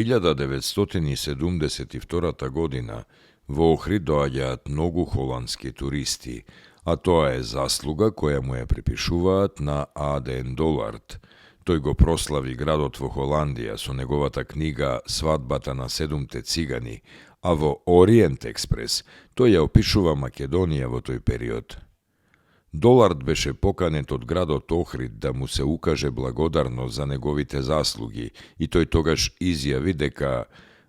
Од 1972 година во Охрид доаѓаат многу холандски туристи, а тоа е заслуга која му ја припишуваат на А.Д.Н. Долард. Тој го прослави градот во Холандија со неговата книга Свадбата на седумте цигани, а во Ориент Експрес тој ја опишува Македонија во тој период. Долард беше поканет од градот Охрид да му се укаже благодарност за неговите заслуги и тој тогаш изјави дека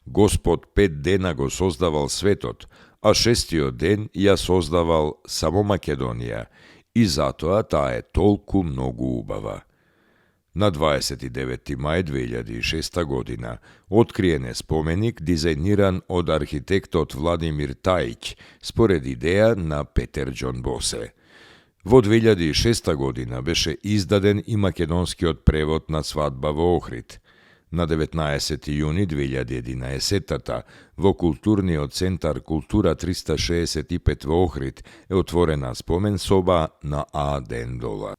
Господ 5 дена го создавал светот, а 6-тиот ден ја создавал само Македонија и затоа таа е толку многу убава. На 29. мај 2006 година откриен е споменик дизајниран од архитектот Владимир Тајќ според идеја на Петер Џон Босе. Во 2006 година беше издаден и македонскиот превод на Свадба во Охрид. На 19. јуни 2011 во културниот центар Култура 365 во Охрид е отворена спомен соба на А.Д.Н. Долард.